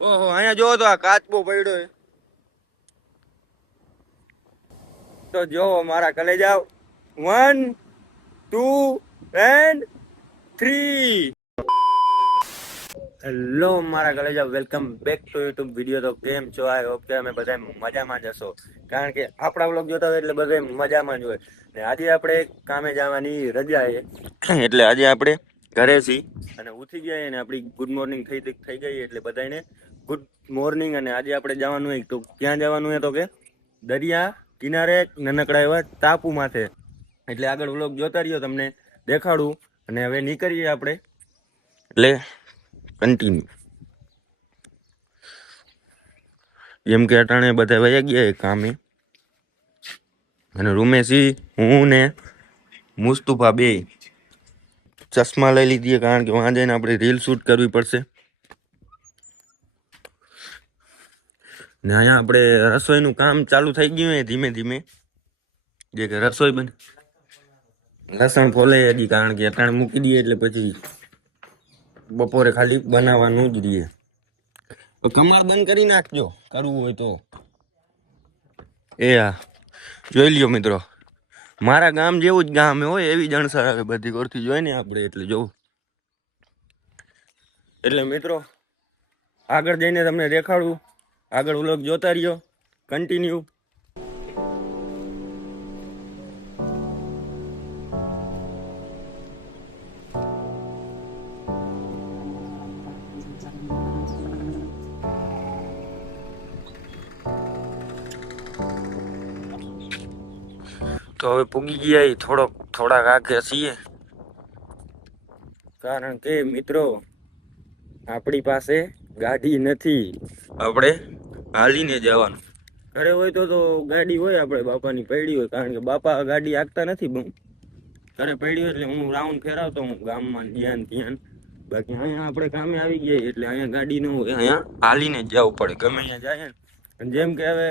ઓહો, અહીંયા જોવો તો આ કાચબો પડ્યો છે. તો જોવો મારા કલેજાઓ, 1 2 એન્ડ 3. હેલો મારા કલેજાઓ, welcome back to YouTube video. તો કેમ છો? આઈ હોપ કે અમે બધા મજામાં જ હશો, કારણ કે આપણા વ્લોગ જોતા હોય એટલે બધા મજામાં જ હોય. ને આજે આપણે કામે જવાની રજા છે, એટલે આજે આપણે ઘરે છીએ અને ઉઠી ગયા ને આપણી ગુડ મોર્નિંગ થઈ ગઈ, એટલે બધાને ગુડ મોર્નિંગ. અને આજે આપણે જવાનું હોય તો ક્યાં જવાનું હોય તો કે દરિયા કિનારે નાનકડા એવા ટાપુ માથે. એટલે આગળ વ્લોગ જોતા રહ્યો, તમને દેખાડું. અને હવે નીકળીએ આપણે, એટલે કન્ટિન્યુ. જેમ કે અટાણે બધા વયા ગયા કામે, અને રૂમે સી હું ને મુસ્તુફા બે ચશ્મા લઈ લીધી, કારણ કે વાં જઈને આપણે રીલ શૂટ કરવી પડશે. ને અહીંયા આપણે રસોઈનું કામ ચાલુ થઈ ગયું હોય ધીમે ધીમે, જે કે રસોઈ બને. લસણ ફોલે હજી, કારણ કે અટાણે મૂકી દઈએ એટલે પછી બપોરે ખાલી બનાવવાનું જ રહીએ. તો કમાર બંધ કરી નાખજો કરવું હોય તો. એ હા, જોઈ લ્યો મિત્રો, મારા ગામ જેવું જ ગામ હોય એવી જણસર આવે બધી કોરથી જોઈ ને આપણે, એટલે જોવું. એટલે મિત્રો આગળ જઈને તમને દેખાડું, આગળ વ્લોગ જોતા રહ્યો, કન્ટિન્યુ. તો હવે પૂગી ગયા થોડાક આગે છીએ, કારણ કે મિત્રો આપણી પાસે ગાડી નથી, આપણે હાલીને જવાનું. ઘરે હોય તો ગાડી હોય આપણે બાપાની પડી હોય, કારણ કે બાપા ગાડી હાંકતા નથી બહુ. ઘરે પડી હોય એટલે હું રાઉન્ડ ફેરવતો હું ગામમાં ધ્યાન ધ્યાન. બાકી અહીંયા આપણે કામે આવી ગયા એટલે અહીંયા ગાડી ન હોય, અહીંયા હાલીને જ જવું પડે ગમે અહીંયા જાય ને. જેમ કે હવે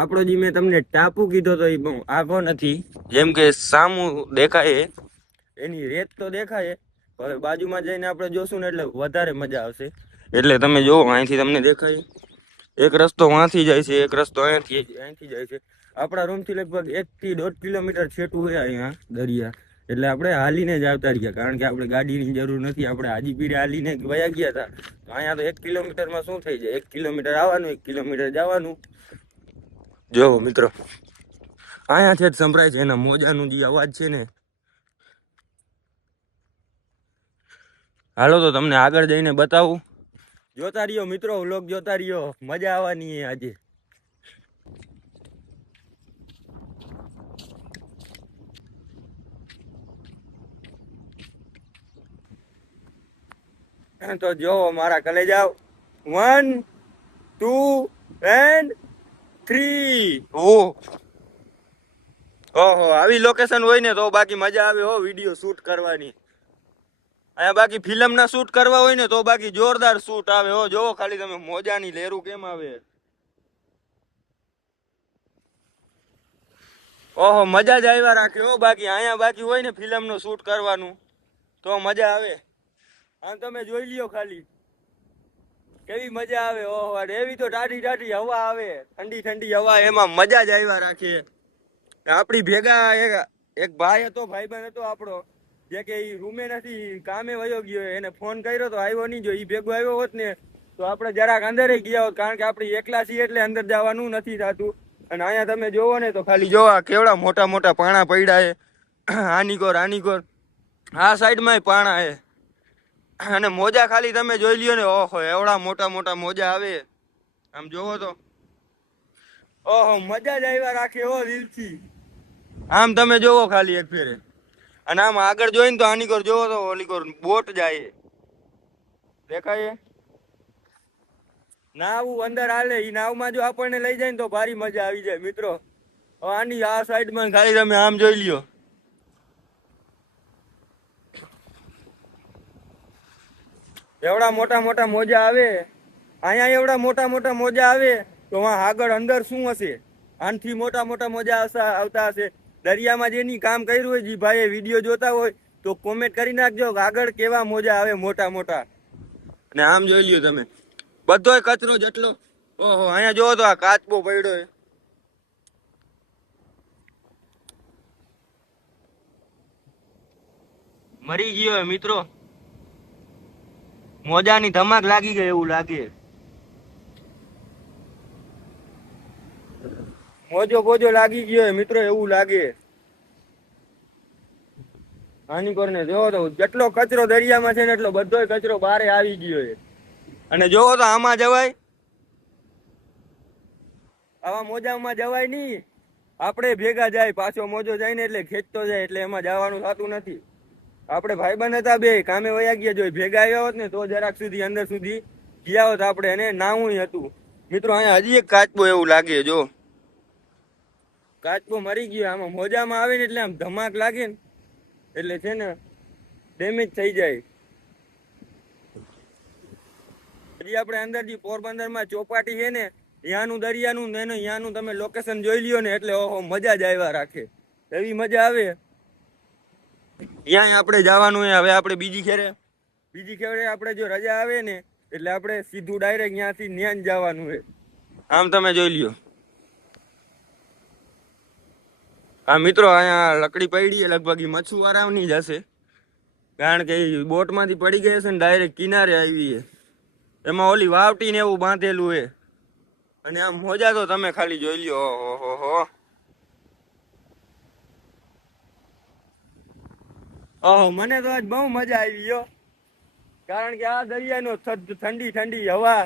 આપણો જે મેં તમને ટાપુ કીધો તો એ બહુ આઘો નથી, જેમ કે સામું દેખાય એની રેત તો દેખાય, હવે બાજુમાં જઈને આપણે જોશું ને એટલે વધારે મજા આવશે. એટલે તમે જોવો, અહીંથી તમને દેખાય એક રસ્તો વાંથી જાય છે, એક રસ્તો અહીંથી જાય છે. આપણા રૂમથી લગભગ 1 થી 1.5 કિલોમીટર છેટું હોય અહીંયા દરિયા. એટલે આપણે હાલીને જ આવતા રહ્યા, કારણ કે આપણે ગાડીની જરૂર નથી. આપણે હાજીપીરે હાલીને વયા ગયા હતા, તો અહીંયા તો 1 કિલોમીટરમાં શું થઈ જાય, 1 કિલોમીટર આવવાનું 1 કિલોમીટર જવાનું. જો મિત્રો અહીંયાથી જ સંભળાય છે એના મોજાનું જે અવાજ છે ને. હાલો તો તમને આગળ જઈને બતાવું, જોતા રહ્યો મિત્રો, વ્લોગ જોતા રહ્યો, મજા આવવાની આજે. તો જો મારા કલેજાઓ, 1 2 એન્ડ 3. ઓહો, આવી લોકેશન હોય ને તો બાકી મજા આવે હો વિડીયો શૂટ કરવાની. અહીંયા બાકી ફિલ્મ ના શૂટ કરવા હોય ને તો બાકી જોરદાર શૂટ આવે હો. જોવો ખાલી તમે મોજાની લહેરું કેમ આવે. ઓહો, મજા જ આવ્યા રાખે હો. બાકી અહીંયા બાકી હોય ને ફિલ્મ નું શૂટ કરવાનું તો મજા આવે. આમ તમે જોઈ લ્યો ખાલી કેવી મજા આવે. ઓહો, એવી તો ટાઢી હવા આવે, ઠંડી ઠંડી હવા, એમાં મજા જ આવ્યા રાખે. આપણી ભેગા એક ભાઈ હતો, ભાઈબંધ હતો આપણો, જે કે એ રૂમે નથી, કામે વયો ગયો. એને ફોન કર્યો તો આવ્યો નહીં. જો એ ભેગો આવ્યો હોત ને તો આપણે જરાક અંદર ગયા હોત, કારણ કે આપણે એકલા છીએ એટલે અંદર જવાનું નથી થતું. અને અહીંયા તમે જોવો ને તો ખાલી જોવા કેવડા મોટા મોટા પાણા પડ્યા છે. આનીકોર આ સાઈડમાં પાણા છે. અને મોજા ખાલી તમે જોઈ લ્યો ને, ઓહો એવડા મોટા મોટા મોજા આવે. આમ જોવો તો ઓહો, મજા જ આવ્યા રાખે હો દિલથી. આમ તમે જોવો ખાલી એક ફેરે. અને આમ આગળ જોઈને તો આની કોર જોવો તો ઓલી કોર બોટ જાય દેખાય. નાવું અંદર હાલે, ઈ નાવમાં જો આપણને લઈ જાય ને તો ભારી મજા આવી જાય મિત્રો. આની આ સાઈડમાં ખાલી તમે આમ જોઈ લ્યો, એવડા મોટા મોટા મોજા આવે. અહીંયા એવડા મોટા મોટા મોજા આવે તો આગળ અંદર શું હશે? આનથી મોટા મોટા મોજા આવતા હશે. દરિયામાં જેની કામ કર્યું હોય, જે ભાઈ વિડીયો જોતા હોય તો કોમેન્ટ કરી નાખજો આગળ કેવા મોજા આવે મોટા મોટા. અને આમ જોઈ લ્યો તમે, બધોય કચરો જેટલો. ઓહો, અહીંયા જોવો તો આ કાચબો પડ્યો છે. મરી ગયો મિત્રો. મોજાની ધમાક લાગી ગઈ એવું લાગે. મોજો બોજો લાગી ગયો મિત્રો એવું લાગે. આની કોરને જોવો તો જેટલો કચરો દરિયામાં છે ને એટલો બધોય કચરો બારે આવી ગયો છે. અને જોવો તો આમાં જવાય, આવા મોજામાં જવાય નહીં. આપણે ભેગા જાય, પાછો મોજો જાય ને એટલે ખેંચતો જાય, એટલે એમાં જવાનું થતું નથી. આપણે ભાઈબંધ હતા બે, કામે વયા ગયા. જો ભેગા આવ્યા હોત ને તો જરાક સુધી અંદર સુધી ગયા હોત આપણે, અને નાવું હતું. મિત્રો અહીંયા હજી એક કાચબો એવું લાગે. જો કાચબો મરી ગયો. આમાં મોજામાં આવે ને એટલે આમ ધમાક લાગે ને એટલે છે ને ડેમેજ થઈ જાય. હજી આપણે અંદર જે પોરબંદરમાં ચોપાટી છે ને ત્યાંનું દરિયાનું ને ત્યાંનું તમે લોકેશન જોઈ લ્યો ને એટલે ઓહો મજા જ આવ્યા રાખે. એવી મજા આવે. ત્યાં આપણે જવાનું હોય. હવે આપણે બીજી ખેરે આપણે જો રજા આવે ને એટલે આપણે સીધું ડાયરેક્ટ ત્યાંથી ન્યાન જવાનું હોય. આમ તમે જોઈ લ્યો. હા મિત્રો, અહીંયા લકડી પડી છે, લગભગ મચ્છુવારાની જ હશે, કારણ કે બોટમાંથી પડી ગઈ છે ને ડાયરેક્ટ કિનારે આવી છે. એમાં ઓલી વાવટી ને એવું બાંધેલું છે. અને આમ મોજા તો તમે ખાલી જોઈ લ્યો. ઓહો, ઓહો, મને તો આજ બહુ મજા આવી ગયો, કારણ કે આ દરિયાનો ઠંડી ઠંડી હવા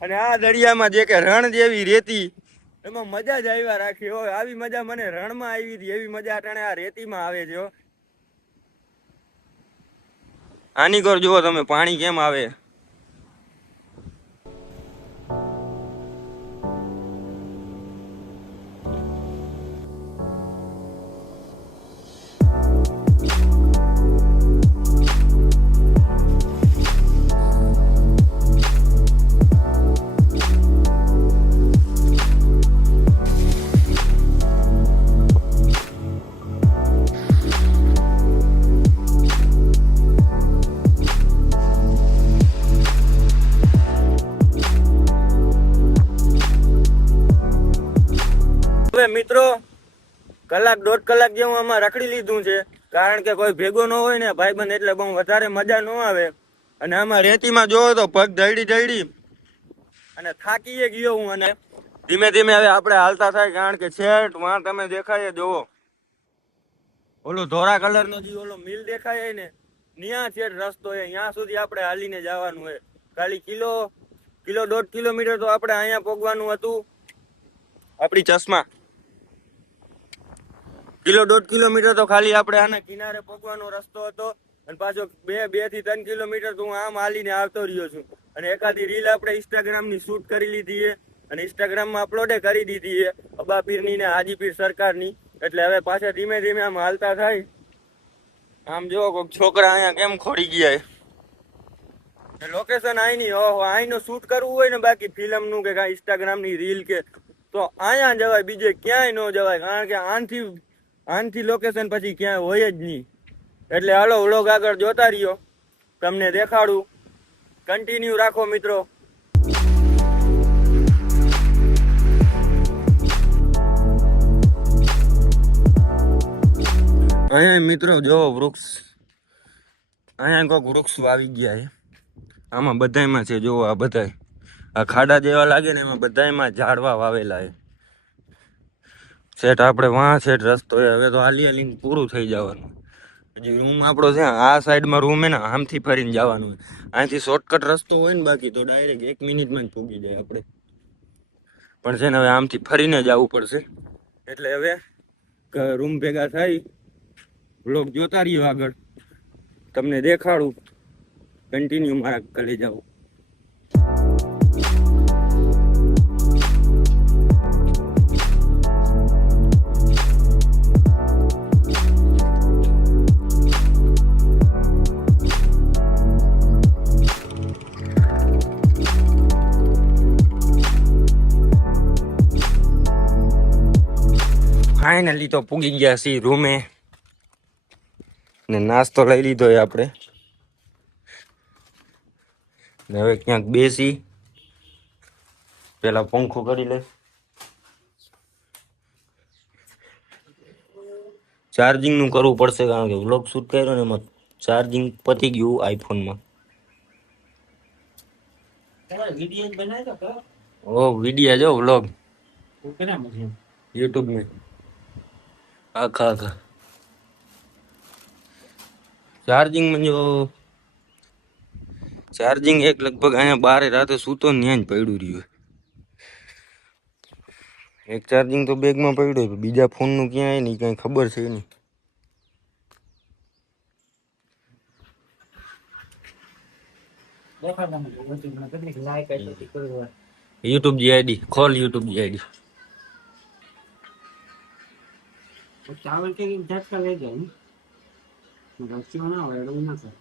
અને આ દરિયામાં જે કે રણ જેવી રેતી, એમાં મજા જ આવ્યા રાખી. હોય આવી મજા મને રણમાં આવી હતી, એવી મજા અટાણે આ રેતીમાં આવે છે. આની કોર જુઓ તમે પાણી કેમ આવે. હવે મિત્રો કલાક દોઢ કલાક જેવું આમાં રખડી લીધું છે, કારણ કે કોઈ ભેગો ન હોય ને ભાઈબંધ એટલે બહુ વધારે મજા ન આવે. અને આમાં રેતીમાં જોવો તો પગ ઢળી અને થાકી ગયો હું. અને ધીમે ધીમે હવે આપણે હાલતા થાય, કારણ કે છેટ વાં તમે દેખાય જોવો ઓલો ધોરા કલર નો જે ઓલો મિલ દેખાય ને ત્યાં છેટ રસ્તો છે, ત્યાં સુધી આપણે હાલીને જવાનું હોય. ખાલી કિલો 1.5 કિલોમીટર તો આપણે અહીંયા પહોંચવાનું હતું. આપણી ચશ્મા 1.5 કિલોમીટર તો ખાલી આપણે આના કિનારે પહોંચવાનો રસ્તો હતો. અને પાછો 2 થી 3 કિલોમીટર તો હું આમ હાલીને આવતો રહ્યો છું. અને એકાદી રીલ આપણે ઇન્સ્ટાગ્રામની શૂટ કરી લીધી છે અને ઇન્સ્ટાગ્રામમાં અપલોડે કરી દીધી છે, અબા પીરની ને હાજીપીર સરકારની. એટલે હવે પાછા ધીમે ધીમે આમ હાલતા થાય. આમ જો કોઈક છોકરા અહીંયા કેમ ખોડી ગયા. લોકેશન અહીંની, ઓહો, અહીંનું શૂટ કરવું હોય ને બાકી ફિલ્મનું કે કાંઈ ઇન્સ્ટાગ્રામની રીલ કે તો અહીંયા જવાય, બીજે ક્યાંય ન જવાય, કારણ કે આનથી લોકેશન પછી ક્યાંય હોય જ નહીં. એટલે હાલો વ્લોગ આગળ જોતા રહ્યો, તમને દેખાડું. કન્ટિન્યુ રાખો મિત્રો. અહીંયા મિત્રો જો વૃક્ષ, અહીંયા કોઈક વૃક્ષ વાવી ગયા છે. આમાં બધાયમાં છે, જોવો આ બધાય આ ખાડા જેવા લાગે ને એમાં બધાયમાં ઝાડવા વાવેલા છે. સેટ આપણે વાં સેટ રસ્તો છે. હવે તો હાલી પૂરું થઈ જવાનું. હજી રૂમ આપણો છે આ સાઈડમાં રૂમ હે ને, આમથી ફરીને જવાનું હોય. અહીંથી શોર્ટકટ રસ્તો હોય ને, બાકી તો ડાયરેક્ટ 1 મિનિટમાં જ પૂગી જાય આપણે. પણ છે ને હવે આમથી ફરીને જવું પડશે. એટલે હવે રૂમ ભેગા થઈ વ્લોગ જોતા રહ્યો આગળ, તમને દેખાડું. કન્ટિન્યુ મારા કલે જાઓ. ફાઇનલી તો પૂગી ગયા છીએ રૂમે ને નાસ્તો લઈ લીધો આપણે. હવે ક્યાંક બેસી પેલા પંખો કરી લે. ચાર્જિંગ નું કરવું પડશે કારણ કે વ્લોગ શૂટ કર્યો ને એમાં ચાર્જિંગ પતી ગયું આઈફોનમાં. ઓ વિડિયા જો વ્લોગ યુટ્યુબ में आखा चार्जिंग में जो चार्जिंग एक लगभग अँ 12 राते सूतो न्या ज पड्યું રહ્યું. एक चार्जिंग तो बेग में पड्યું, बीजा फोन નું ક્યાં નહીં કઈ ખબર છે નહીં. यूट्यूब जी आईडी खोल, यूट्यूब जी आईडी. चावल के झटका ले जाए रस्सी ना हो एडो ना सर.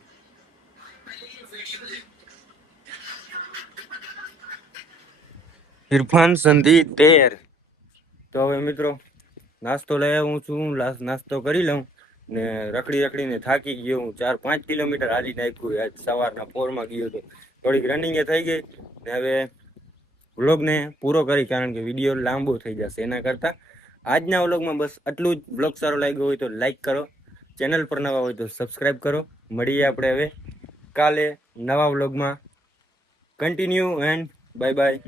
इरफान संदीप तेर. तो હવે મિત્રો નાસ્તો લઈ આવું છું. નાસ્તો કરી લઉં ને રખડીને થાકી ગયો હું. 4-5 કિલોમીટર હાલી નાખ્યું. આજ સવારના 4 માં ગયો તો થોડીક રનિંગ થઈ ગઈ ને હવે વ્લોગને પૂરો કરી કારણ કે વિડીયો લાંબો થઈ જશે. એના કરતાં આજના વ્લોગમાં બસ આટલું જ. વ્લોગ સારો લાગ્યો હોય તો લાઈક કરો, ચેનલ પર નવા હોય તો સબસ્ક્રાઈબ કરો. મળીએ આપણે હવે કાલે નવા વ્લોગમાં. Continue and bye bye.